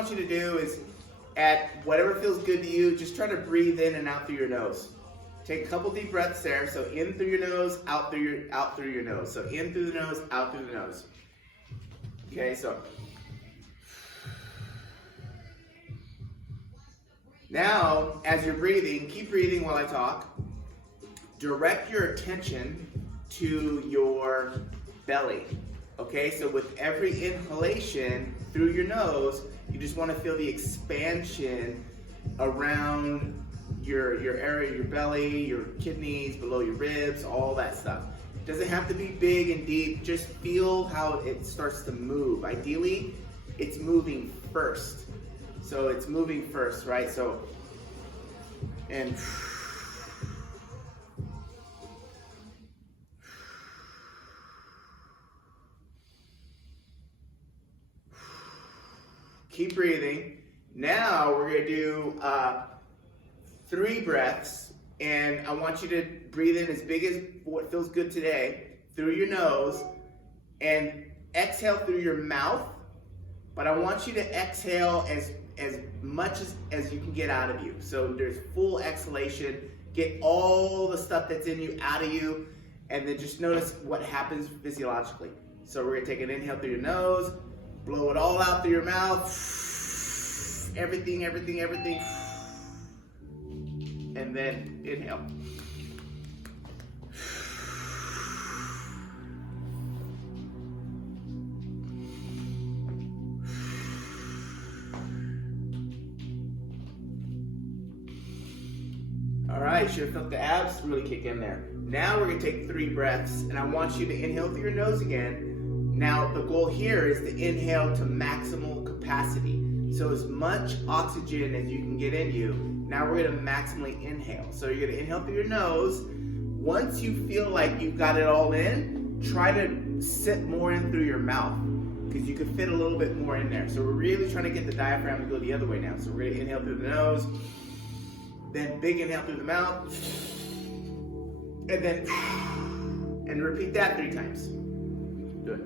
want you to do is, at whatever feels good to you, just try to breathe in and out through your nose. Take a couple deep breaths there. So in through your nose, out through your nose. So in through the nose, out through the nose. Okay, so now as you're breathing, keep breathing while I talk. Direct your attention to your belly. Okay, so with every inhalation through your nose, you just want to feel the expansion around your area, your belly, your kidneys, below your ribs, all that stuff. It doesn't have to be big and deep, just feel how it starts to move. Ideally, it's moving first. So it's moving first, right? So, and keep breathing. Now we're gonna do 3 breaths, and I want you to breathe in as big as what feels good today through your nose, and exhale through your mouth. But I want you to exhale as much as you can get out of you. So there's full exhalation. Get all the stuff that's in you out of you, and then just notice what happens physiologically. So we're gonna take an inhale through your nose, blow it all out through your mouth. Everything, everything, everything. And then inhale. All right, should have felt the abs really kick in there. Now we're gonna take 3 breaths, and I want you to inhale through your nose again. Now the goal here is to inhale to maximal capacity. So as much oxygen as you can get in you. Now we're gonna maximally inhale. So you're gonna inhale through your nose. Once you feel like you've got it all in, try to sit more in through your mouth, because you can fit a little bit more in there. So we're really trying to get the diaphragm to go the other way now. So we're gonna inhale through the nose, then big inhale through the mouth, and then, and repeat that 3 times. Do it.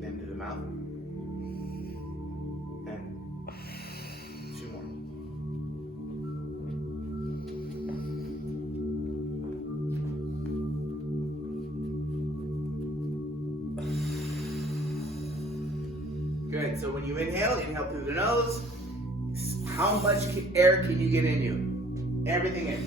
Then to the mouth. And 2 more. Good, so when you inhale through the nose. How much air can you get in you? Everything in.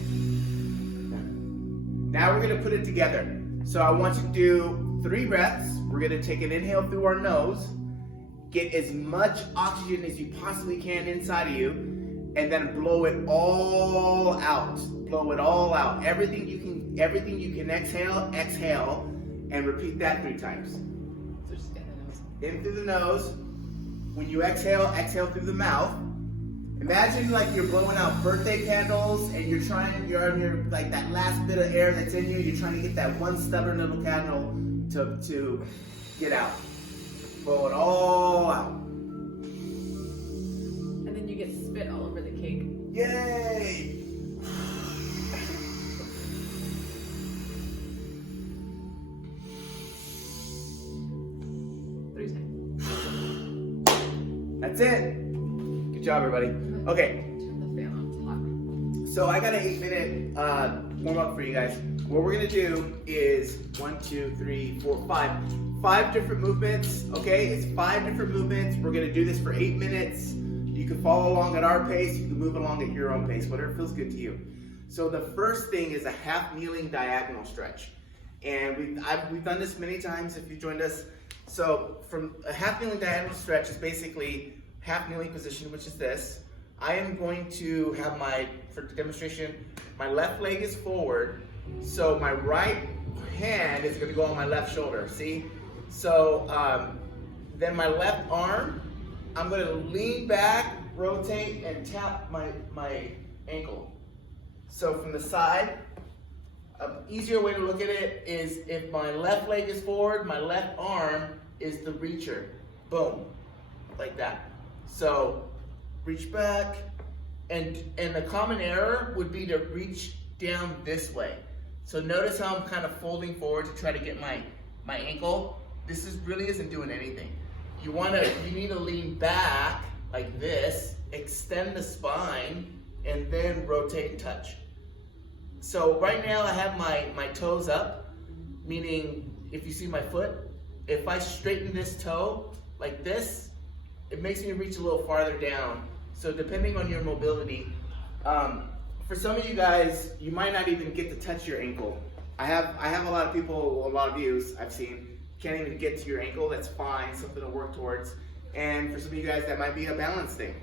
Now we're gonna put it together. So I want you to do 3 breaths. We're gonna take an inhale through our nose, get as much oxygen as you possibly can inside of you, and then blow it all out. Blow it all out. Everything you can exhale, exhale, and repeat that 3 times. So just in the nose. In through the nose. When you exhale, exhale through the mouth. Imagine like you're blowing out birthday candles and you're on your like that last bit of air that's in you. You're trying to get that one stubborn little candle to get out. Blow it all out. And then you get spit all over the cake. Yay! That's it. Good job, everybody. Okay. Turn the fan on top. So I got an 8-minute warm up for you guys. What we're gonna do is 1, 2, 3, 4, 5. 5 different movements, okay? It's 5 different movements. We're gonna do this for 8 minutes. You can follow along at our pace. You can move along at your own pace, whatever feels good to you. So the first thing is a half kneeling diagonal stretch. And we've done this many times if you joined us. So from a half kneeling diagonal stretch is basically half kneeling position, which is this. I am going to have for demonstration, my left leg is forward, so my right hand is gonna go on my left shoulder, see? So then my left arm, I'm gonna lean back, rotate, and tap my ankle. So from the side, an easier way to look at it is if my left leg is forward, my left arm is the reacher. Boom, like that. So reach back, and the common error would be to reach down this way. So notice how I'm kind of folding forward to try to get my ankle. This really isn't doing anything. you need to lean back like this, extend the spine, and then rotate and touch. So right now I have my toes up, meaning if you see my foot, if I straighten this toe like this, it makes me reach a little farther down. So depending on your mobility, for some of you guys, you might not even get to touch your ankle. I have a lot of people, a lot of you I've seen, can't even get to your ankle. That's fine, something to work towards. And for some of you guys, that might be a balance thing.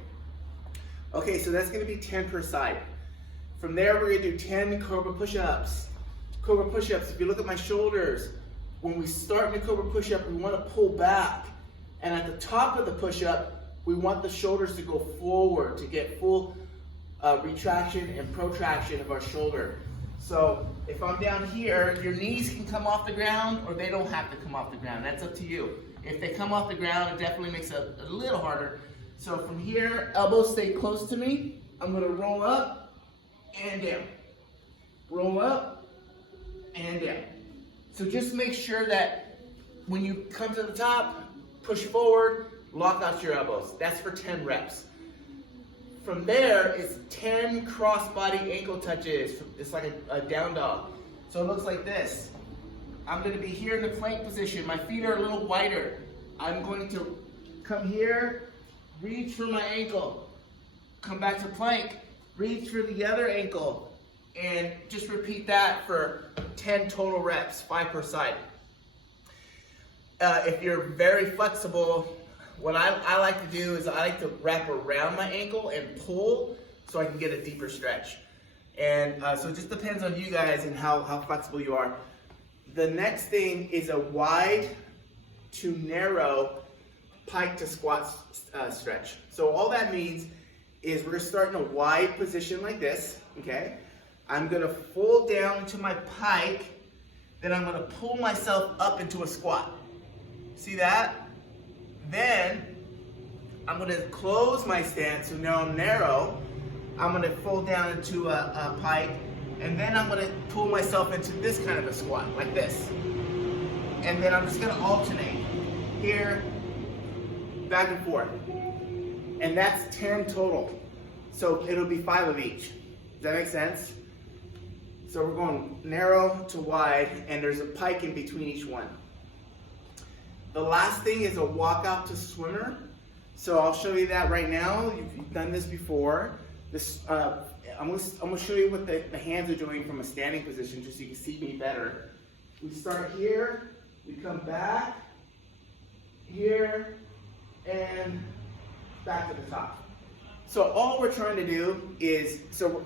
Okay, so that's gonna be 10 per side. From there, we're gonna do 10 cobra push-ups. Cobra push-ups, if you look at my shoulders, when we start in the cobra push-up, we wanna pull back. And at the top of the push-up, we want the shoulders to go forward to get full retraction and protraction of our shoulder. So if I'm down here, your knees can come off the ground or they don't have to come off the ground. That's up to you. If they come off the ground, it definitely makes it a little harder. So from here, elbows stay close to me. I'm gonna roll up and down. Roll up and down. So just make sure that when you come to the top, push forward, lock out your elbows. That's for 10 reps. From there is 10 cross-body ankle touches. It's like a down dog. So it looks like this. I'm gonna be here in the plank position. My feet are a little wider. I'm going to come here, reach for my ankle, come back to plank, reach for the other ankle, and just repeat that for 10 total reps, 5 per side. If you're very flexible, what I like to do is I like to wrap around my ankle and pull so I can get a deeper stretch. And so it just depends on you guys and how flexible you are. The next thing is a wide to narrow pike to squat stretch. So all that means is we're gonna start in a wide position like this, okay? I'm gonna fold down into my pike, then I'm gonna pull myself up into a squat. See that? Then I'm gonna close my stance, so now I'm narrow. I'm gonna fold down into a pike, and then I'm gonna pull myself into this kind of a squat, like this. And then I'm just gonna alternate here, back and forth. And that's 10 total. So it'll be 5 of each. Does that make sense? So we're going narrow to wide, and there's a pike in between each one. The last thing is a walkout to swimmer. So I'll show you that right now. You've done this before. I'm gonna show you what the hands are doing from a standing position just so you can see me better. We start here, we come back, here, and back to the top. So all we're trying to do is,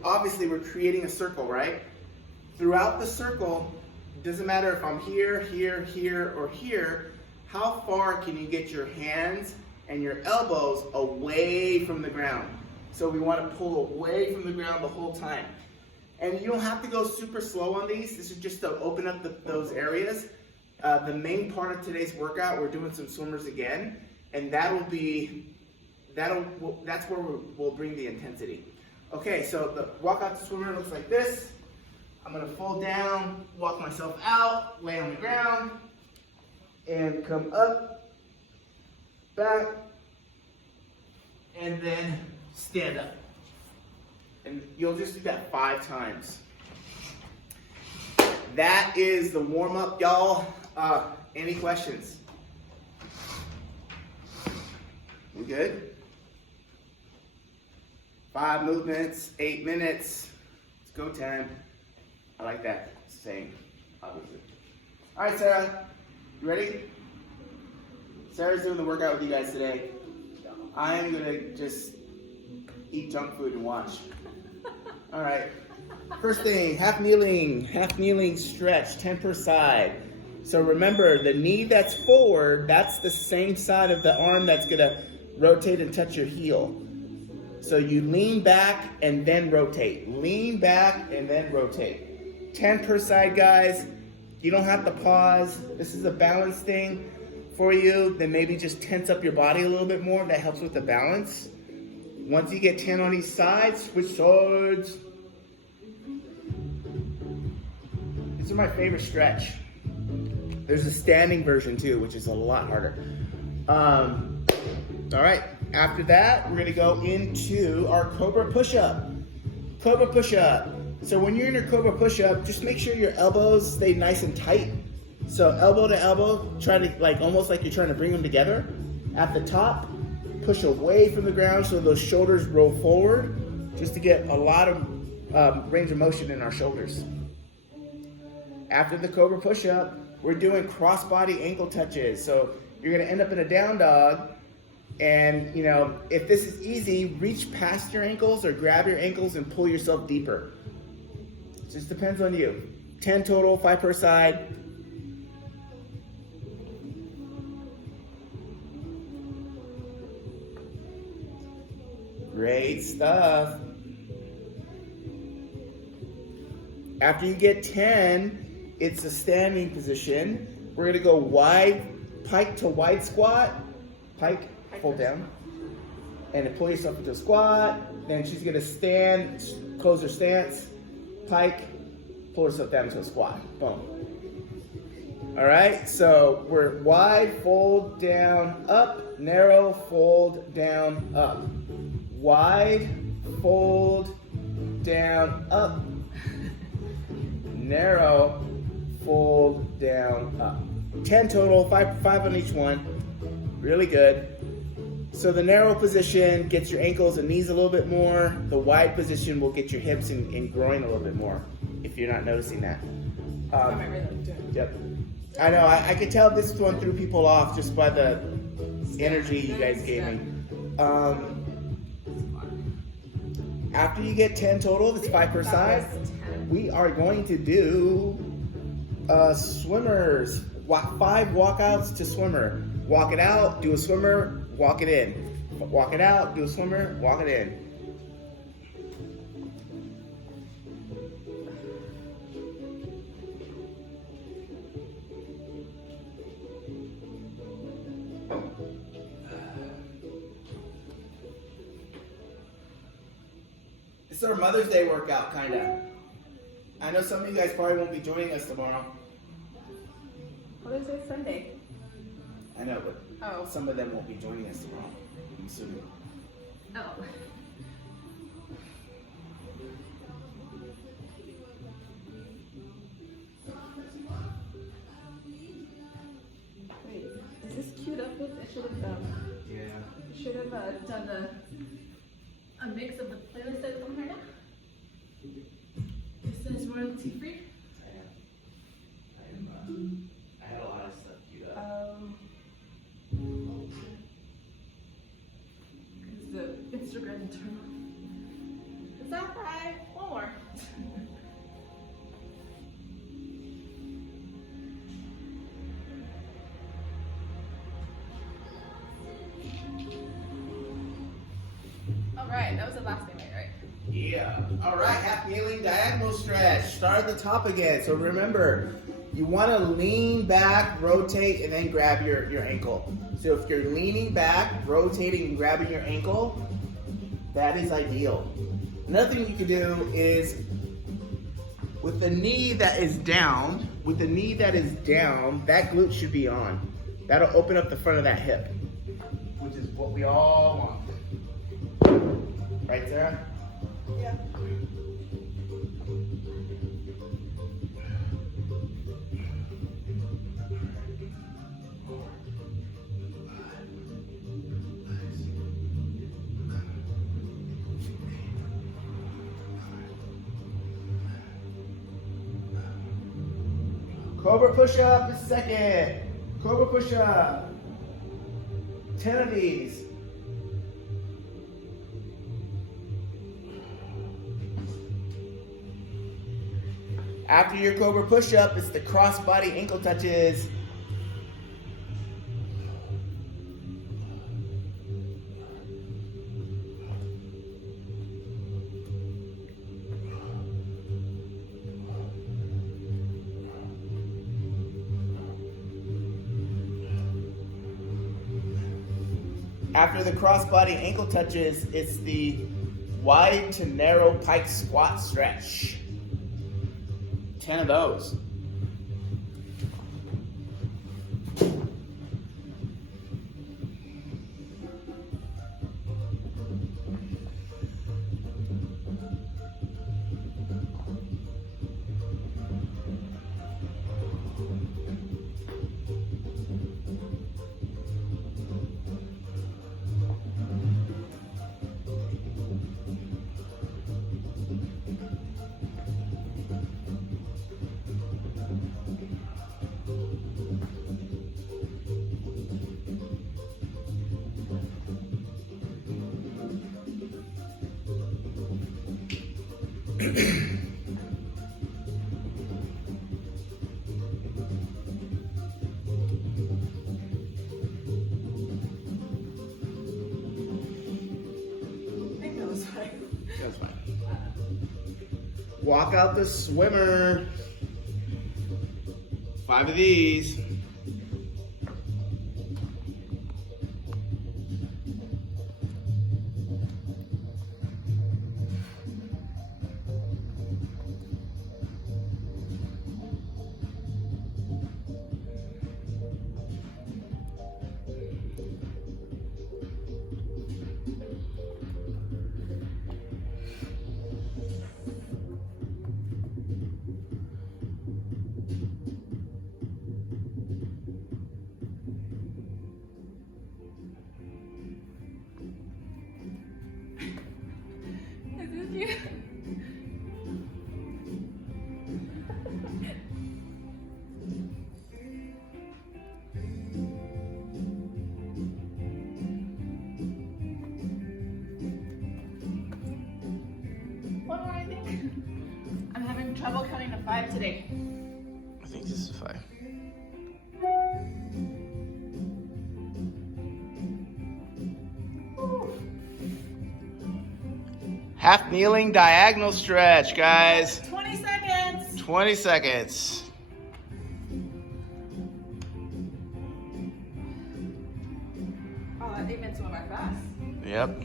obviously we're creating a circle, right? Throughout the circle, it doesn't matter if I'm here, here, here, or here, how far can you get your hands and your elbows away from the ground? So we want to pull away from the ground the whole time. And you don't have to go super slow on these. This is just to open up those areas. The main part of today's workout, we're doing some swimmers again, and that's where we'll bring the intensity. Okay, so the walkout to swimmer looks like this. I'm gonna fold down, walk myself out, lay on the ground, and come up, back, and then stand up. And you'll just do that 5 times. That is the warm-up, y'all. Any questions? We good? 5 movements, 8 minutes. Let's go 10. I like that. Same, obviously. All right, Sarah. You ready? Sarah's doing the workout with you guys today. I'm gonna just eat junk food and watch. All right. First thing, half kneeling stretch, 10 per side. So remember, the knee that's forward, that's the same side of the arm that's gonna rotate and touch your heel. So you lean back and then rotate. Lean back and then rotate. 10 per side, guys. You don't have to pause. This is a balance thing for you. Then maybe just tense up your body a little bit more. That helps with the balance. Once you get 10 on each side, switch sides. These are my favorite stretch. There's a standing version too, which is a lot harder. All right, after that, we're gonna go into our Cobra push-up. Cobra push-up. So when you're in your Cobra push-up, just make sure your elbows stay nice and tight. So elbow to elbow, try to almost like you're trying to bring them together. At the top, push away from the ground so those shoulders roll forward, just to get a lot of range of motion in our shoulders. After the Cobra push-up, we're doing cross-body ankle touches. So you're gonna end up in a down dog, and if this is easy, reach past your ankles or grab your ankles and pull yourself deeper. It just depends on you. 10 total, 5 per side. Great stuff. After you get 10, it's a standing position. We're gonna go wide pike to wide squat. Pike, fold down. And then pull yourself into a squat. Then she's gonna stand, close her stance. Pike, pull herself down into a squat. Boom. All right, so we're wide, fold down, up, narrow, fold down, up. Wide, fold down, up. Narrow, fold down, up. 10 total, 5 on each one. Really good. So the narrow position gets your ankles and knees a little bit more. The wide position will get your hips and groin a little bit more, if you're not noticing that. Yep. I know, I could tell this one threw people off just by the energy you guys gave me. After you get 10 total, that's 5 per side, we are going to do swimmers. 5 walkouts to swimmer. Walk it out, do a swimmer, walk it in. Walk it out, do a swimmer, walk it in. It's our Mother's Day workout, kinda. I know some of you guys probably won't be joining us tomorrow. What is it, Sunday? I know, but some of them won't be joining us tomorrow, I'm assuming. Oh. Wait, is this queued up with? I should have done a mix of the playlist that's on here now. It says royalty free. I had a lot of stuff queued up. Because the Instagram turned on. Is that right? One more. All right, that was the last thing, right? Yeah. All right, half kneeling diagonal stretch. Start at the top again. So remember, you want to lean back, rotate, and then grab your ankle. So if you're leaning back, rotating, and grabbing your ankle, that is ideal. Another thing you can do is with the knee that is down, that glute should be on. That'll open up the front of that hip, which is what we all want. Right, Sarah? Yeah. Cobra push-up is second. Cobra push-up. 10 of these. After your Cobra push-up, it's the cross-body ankle touches. After the cross-body ankle touches, it's the wide to narrow pike squat stretch. 10 of those. think that was fine. That's fine. Walk out the swimmer. 5 of these. Is this you? One more, I think. I'm having trouble counting to 5 today. I think this is 5. Half kneeling diagonal stretch, guys. 20 seconds. 20 seconds. Oh, that 8 minutes went by fast. Yep.